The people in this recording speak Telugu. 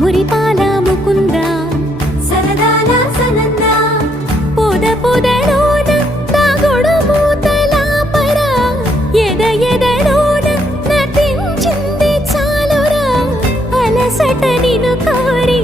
మురిపాల ముకుంద సరదాల సనంద పొద పొదలోన దాగుడు మూతల పర ఎద ఎదలోన నటించింది చాలురా అలసట నిన్ను కోరి